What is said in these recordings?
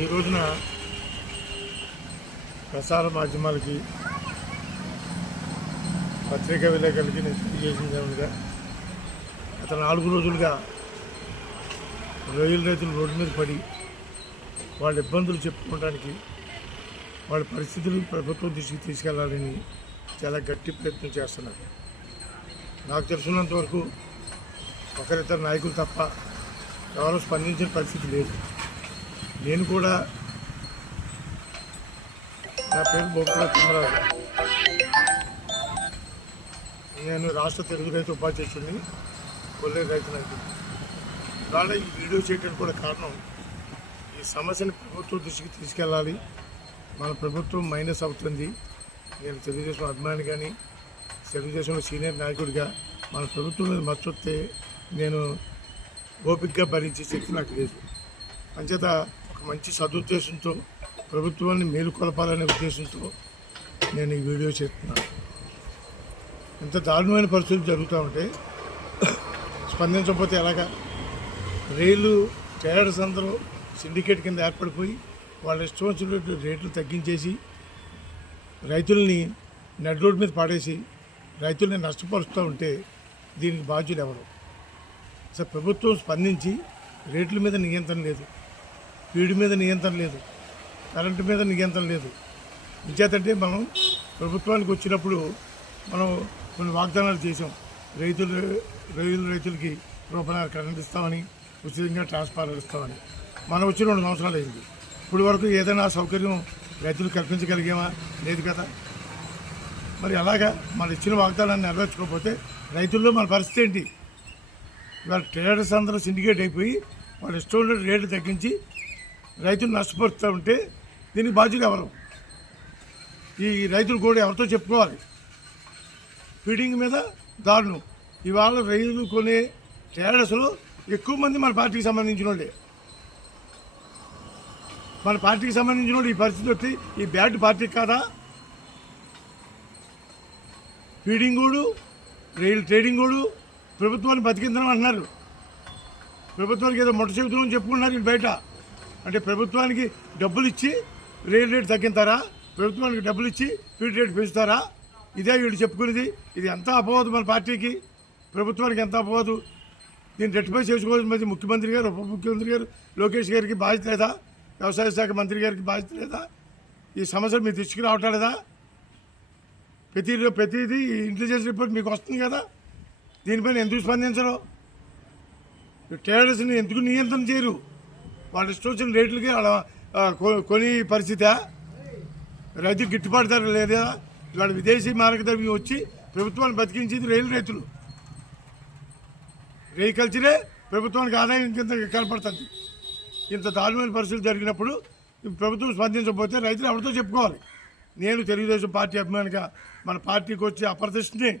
ఈ రోజున ప్రసార మాధ్యమాలకి పత్రికా విలేకరులకి నేను తెలియజేసింది ఏమనగా గత 4 రోజులుగా రొయ్యల రైతులు రోడ్డు మీద పడి వాళ్ళ ఇబ్బందులు చెప్పుకోవడానికి వాళ్ళ పరిస్థితులు ప్రభుత్వం దృష్టికి తీసుకెళ్లాలని చాలా గట్టి ప్రయత్నం చేస్తున్నారు. నాకు తెలిసినంత వరకు ఒకరిద్దరు నాయకులు తప్ప ఎవరు స్పందించిన పరిస్థితి లేదు. నేను కూడా నా పేరు బొమ్మల తిమ్మరాజు, నేను రాష్ట్ర తెలుగు రైతు ఉపాధ్యక్షుడిని, కొల్లేరు రైతు నాయకుడు. ఇవాళ ఈ వీడియో చేయడానికి కూడా కారణం ఈ సమస్యను ప్రభుత్వం దృష్టికి తీసుకెళ్ళాలి. మన ప్రభుత్వం మైనస్ అవుతుంది. నేను తెలుగుదేశం అభిమాని కానీ తెలుగుదేశంలో సీనియర్ నాయకుడిగా మన ప్రభుత్వం మీద మచ్చొస్తే నేను ఓపికగా భరించే శక్తి నాకు లేదు. అంచేత ఒక మంచి సదుద్దేశంతో ప్రభుత్వాన్ని మేలుకొలపాలనే ఉద్దేశంతో నేను ఈ వీడియో చేస్తున్నాను. ఇంత దారుణమైన పరిస్థితులు జరుగుతూ ఉంటే స్పందించకపోతే ఎలాగా? రైలు ట్రేడర్స్ అందరూ సిండికేట్ కింద ఏర్పడిపోయి వాళ్ళ ఇష్టం వచ్చినట్టు రేట్లు తగ్గించేసి రైతుల్ని నెట్ రోడ్ మీద పాడేసి రైతుల్ని నష్టపరుస్తూ ఉంటే దీనికి బాధ్యులు ఎవరు? అసలు ప్రభుత్వం స్పందించి రేట్ల మీద నియంత్రణ లేదు, ఫీడ్ మీద నియంత్రణ లేదు, కరెంటు మీద నియంత్రణ లేదు. ఇంచేతంటే మనం ప్రభుత్వానికి వచ్చినప్పుడు మనం కొన్ని వాగ్దానాలు చేసాం. రైతులకి రూపాయలు కరెంట్ ఇస్తామని, ఉచితంగా ట్రాన్స్ఫార్మర్ ఇస్తామని. మనం వచ్చి 2 సంవత్సరాలు అయింది. ఇప్పుడు వరకు ఏదైనా సౌకర్యం రైతులు కల్పించగలిగామా? లేదు కదా. మరి అలాగా మన ఇచ్చిన వాగ్దానాన్ని నెరవేర్చుకోకపోతే రైతుల్లో మన పరిస్థితి ఏంటి? ఇవాళ ట్రేడర్స్ అందరూ సిండికేట్ అయిపోయి వాళ్ళు ఇష్టం రేట్లు తగ్గించి రైతులు నష్టపరుస్తూ ఉంటే దీనికి బాధ్యులు ఎవరు? ఈ రైతులు కూడా ఎవరితో చెప్పుకోవాలి? ఫీడింగ్ మీద దారుణం. ఇవాళ రైతులు కొనే ట్రేడర్స్లో ఎక్కువ మంది మన పార్టీకి సంబంధించిన వాళ్ళే. మన పార్టీకి సంబంధించిన వాళ్ళు ఈ పరిస్థితి వస్తే ఈ బ్యాడ్ పార్టీ కాదా? ఫీడింగ్ కూడా రైలు ట్రేడింగ్ కూడా ప్రభుత్వాన్ని బతికిందని అంటున్నారు. ప్రభుత్వానికి ఏదో మొట్ట చెబుతున్నామని చెప్పుకున్నారు వీళ్ళు బయట. అంటే ప్రభుత్వానికి డబ్బులు ఇచ్చి రైలు రేటు తగ్గింతారా? ప్రభుత్వానికి డబ్బులు ఇచ్చి ఫీడ్ రేటు పెంచుతారా? ఇదే వీళ్ళు చెప్పుకునేది. ఇది ఎంత అపవాదు మన పార్టీకి, ప్రభుత్వానికి ఎంత అపవాదు. దీన్ని రెట్టిఫై చేసుకోవాల్సిన ముఖ్యమంత్రి గారు, ఉప ముఖ్యమంత్రి గారు, లోకేష్ గారికి బాధ్యత లేదా? వ్యవసాయ శాఖ మంత్రి గారికి బాధ్యత లేదా? ఈ సమస్యలు మీరు తీసుకురావటం లేదా? ప్రతిదీ ఇంటెలిజెన్స్ రిపోర్ట్ మీకు వస్తుంది కదా. దీనిపైన ఎందుకు స్పందించరు? ట్రేడర్స్ని ఎందుకు నియంత్రణ చేయరు? వాళ్ళు ఇష్టం వచ్చిన రేట్లకి కొని పరిస్థితి రైతులు గిట్టుబాటు ధర లేదా? ఇవాళ విదేశీ మార్గదర్శి వచ్చి ప్రభుత్వాన్ని బతికించేది రైతులు. రేకల్చరే ప్రభుత్వానికి ఆదాయం కింద కనపడుతుంది. ఇంత దారుణమైన పరిస్థితులు జరిగినప్పుడు ప్రభుత్వం స్పందించకపోతే రైతులు ఎవరితో చెప్పుకోవాలి? నేను తెలుగుదేశం పార్టీ అభిమానిగా మన పార్టీకి వచ్చి అప్రతిష్టని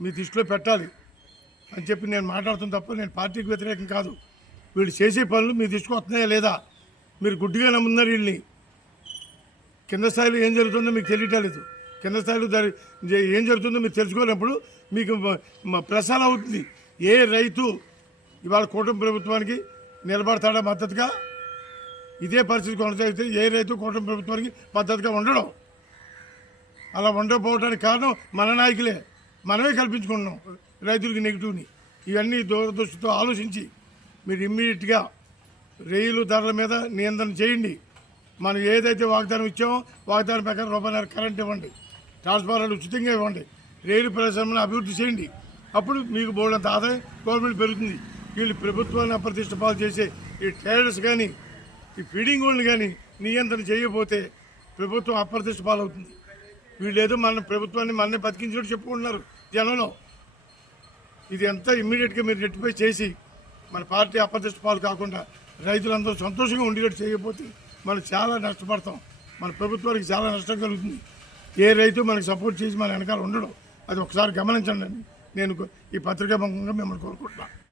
మీ దృష్టిలో పెట్టాలి అని చెప్పి నేను మాట్లాడుతాను తప్ప నేను పార్టీకి వ్యతిరేకం కాదు. వీళ్ళు చేసే పనులు మీ దృష్టికి వస్తున్నాయా లేదా? మీరు గుడ్డిగా నమ్ముతున్నారు వీళ్ళని. కింద స్థాయిలో ఏం జరుగుతుందో మీకు తెలియటలేదు. కింద స్థాయిలో ఏం జరుగుతుందో మీరు తెలుసుకోలేనప్పుడు మీకు ప్రసారం అవుతుంది. ఏ రైతు ఇవాళ కూటమి ప్రభుత్వానికి నిలబడతాడా మద్దతుగా? ఇదే పరిస్థితి కొనసాగితే ఏ రైతు కూటమి ప్రభుత్వానికి మద్దతుగా ఉండడం. అలా ఉండకపోవడానికి కారణం మన నాయకులే. మనమే కల్పించుకుంటున్నాం రైతులకి నెగిటివ్ని. ఇవన్నీ దూరదృష్టితో ఆలోచించి మీరు ఇమ్మీడియట్గా రైలు ధరల మీద నియంత్రణ చేయండి. మనం ఏదైతే వాగ్దానం ఇచ్చామో వాగ్దానం ప్రకారం రూపాయలు కరెంట్ ఇవ్వండి, ట్రాన్స్ఫార్మర్లు ఉచితంగా ఇవ్వండి, రైలు పరిశ్రమను అభివృద్ధి చేయండి. అప్పుడు మీకు బోర్డంత ఆదాయం గవర్నమెంట్ పెరుగుతుంది. వీళ్ళు ప్రభుత్వాన్ని అప్రతిష్ట పాలు చేసే ఈ ట్రేడర్స్ కానీ ఈ ఫీడింగ్ వాళ్ళని కానీ నియంత్రణ చేయకపోతే ప్రభుత్వం అప్రతిష్ట పాలవుతుంది. వీళ్ళు ఏదో మన ప్రభుత్వాన్ని మనల్ని బతికించినట్టు చెప్పుకుంటున్నారు జనంలో. ఇది ఎంత ఇమ్మీడియట్గా మీరు రెట్టిఫై చేసి మన పార్టీ అప్రతిష్ట పాలు కాకుండా రైతులందరూ సంతోషంగా ఉండేటట్టు చేయకపోతే మనం చాలా నష్టపడతాం. మన ప్రభుత్వానికి చాలా నష్టం కలుగుతుంది. ఏ రైతు మనకు సపోర్ట్ చేసి మన వెనకాల ఉండడం అది ఒకసారి గమనించండి. నేను ఈ పత్రికా ముఖంగా మిమ్మల్ని కోరుకుంటున్నాను.